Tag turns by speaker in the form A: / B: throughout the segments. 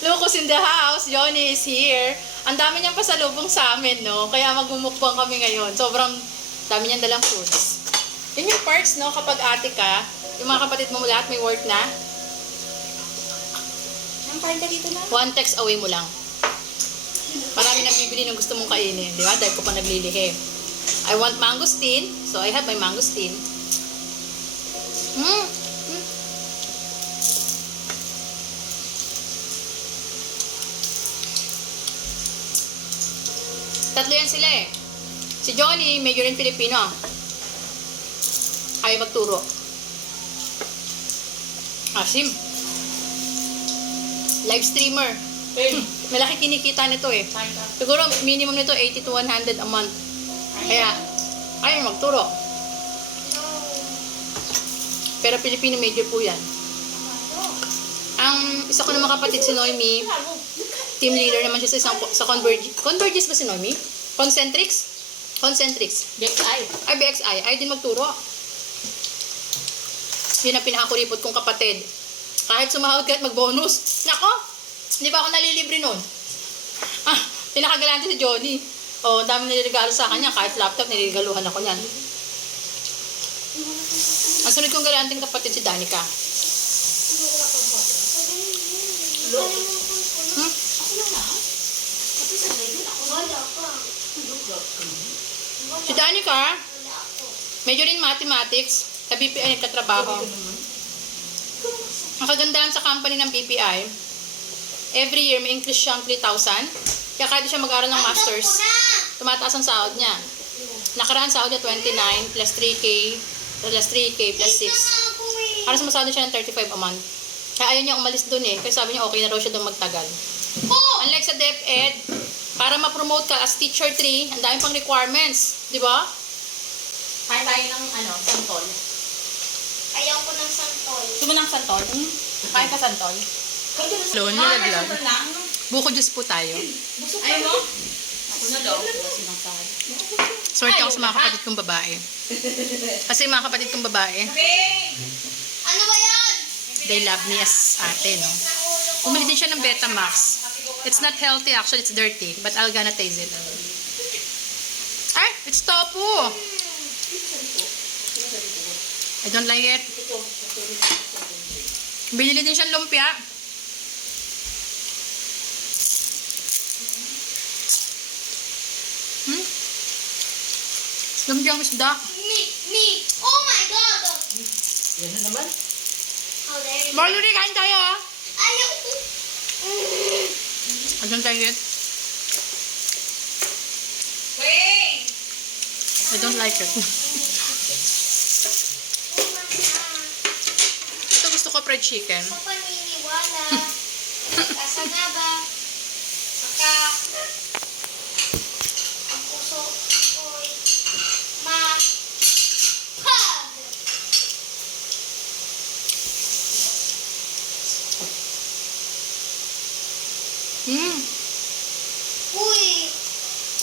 A: Lucas in the house. Johnny is here. Ang dami niyang pasalubong sa amin, no? Kaya magmumukbang kami ngayon. Sobrang dami niyang dalang foods. Yun yung perks, no? Kapag ate ka, yung mga kapatid mo lahat may work na,
B: Ang kain ka dito na?
A: one text away mo lang. Marami nagbibili ng gusto mong kainin, di ba? Dahil ko pa naglilihi. I want mangosteen, so I have my mangosteen. Mm. Tatlo yan sila eh. Si Johnny, medyo rin Filipino. Ayaw magturo. Asim. Live streamer. Hey, Malaki kinikita nito eh. Siguro minimum nito 80 to 100 a month. Kaya, ayaw magturo. Pero Filipino major po yan. Ang isa ko naman kapatid si Noemi, team leader naman siya sa isang sa Converge. Converges ba si Noemi? Concentrix? Concentrix. DXI. Ay, BXI. Ay din magturo. Yun ang pinakakuripot kong kapatid. Kahit sumahod kahit mag-bonus. Nako! Hindi ba ako nalilibre nun? Ah, pinakagalante si Johnny. Oh, ang dami niliregalo sa kanya. Kahit laptop, niligaluhan ako niyan. Ang sunod kong galanting kapatid si Danica. Hmm? Si Danica, medyo rin mathematics. Sa BPI nagkatrabaho. Ang kagandahan sa company ng BPI, every year may increase siyang 3,000. Kaya kahit siya mag-aral ng masters, tumataas ang sahod niya. Nakaraan sahod niya 29 plus 3K plus 3K plus 6. Para sa masahod siya ng 35 a month. Kaya ayaw niya umalis doon eh. Kasi sabi niya okay na raw siya doon magtagal. Unlike sa DepEd, para ma-promote ka as teacher 3, ang dami pang requirements. Di ba?
B: Kain tayo ng ano, santol.
C: Ayaw ko ng santol. Gusto
A: mo ng santol? Kain ka santol? Loan, nilaglag. santol lang. Buko juice po tayo. Ayaw mo? Ako na daw. Swerte ako sa mga kapatid kong babae. Kasi mga kapatid kong babae, Ano ba yan? they love me as ate, no? Bumili din siya ng Betamax. It's not healthy actually, it's dirty. But I'll gonna taste it. Ay, it's tofu! I don't like it. Binili din siyang lumpia. Hmm? Lumpiang isda. Me, me. Oh my God. Yan na naman. Oh. Marjorie, kain tayo ah. Ayaw ko. Mm. Don't like it. Wait! I don't like it. Ito gusto ko fried chicken. Ako paniniwala. Asa nga ba? Saka, ang puso ko'y ma... Pag! Hmm. Uy!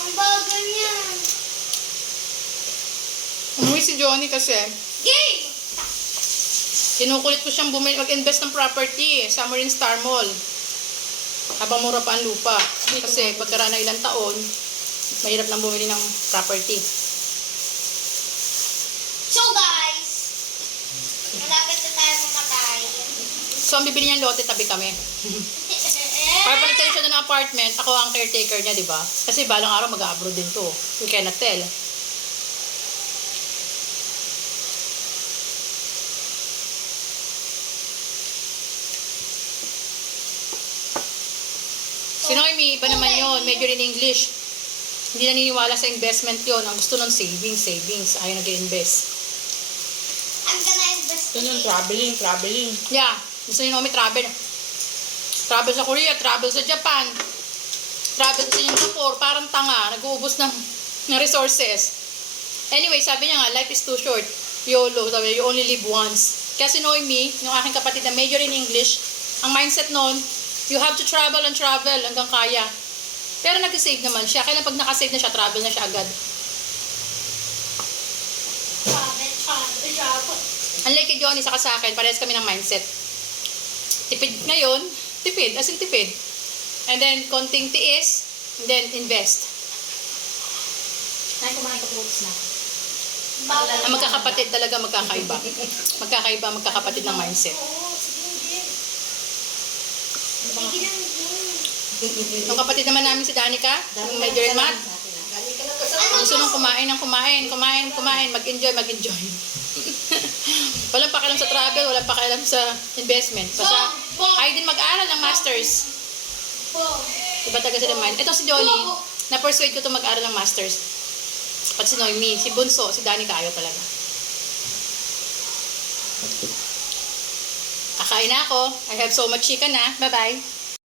A: Ang bagal niyan. Umuwi si Johnny kasi Game! kinukulit ko siyang bumili, mag-invest ng property sa Marine Star Mall. Habang mura pa ang lupa. Kasi pagkaraan ng ilang taon, mahirap nang bumili ng property.
C: So guys, malapit na tayo mamatay.
A: So, ang bibili niyang lote, tabi kami. Para palitan siya ng apartment, ako ang caretaker niya, di ba? Kasi balang araw mag-abroad din to. We cannot tell. Noemi, iba naman yon Major in English. Hindi naniniwala sa investment yon Ang gusto nun, savings, savings. Ayaw nag-invest.
C: I'm gonna invest
B: Ito yung traveling, traveling.
A: Yeah, gusto ni Nomi travel. Travel sa Korea, travel sa Japan, travel sa Singapore, parang tanga, nag-uubos ng, ng resources. Anyway, sabi niya nga, life is too short. YOLO, sabi niya, you only live once. Kaya si Noemi, yung aking kapatid na major in English, ang mindset noon, you have to travel and travel hanggang kaya. Pero nag-save naman siya. Kaya pag nakasave na siya, travel na siya agad. Unlike kay Johnny, saka sa akin, parehas kami ng mindset. Tipid ngayon, tipid, as in tipid. And then, konting tiis, and then invest. Ay, kumain ka fruits na. Ang magkakapatid talaga magkakaiba. Magkakaiba, magkakapatid ng mindset. Oo, sige din. Sige lang din. Yung kapatid naman namin si Danica, yung major in math, Ano gusto nung kumain ng kumain, kumain, kumain, mag-enjoy, mag-enjoy. walang pakialam sa travel, walang pakialam sa investment. Basta, ayaw din mag-aral ng masters. po? Iba talaga sila mind. Ito si Johnny, na-persuade ko to mag-aral ng masters. Pati si Noemi, si Bunso, si Danica ayaw talaga. Kakain na ako. I have so much chicken na. Bye-bye.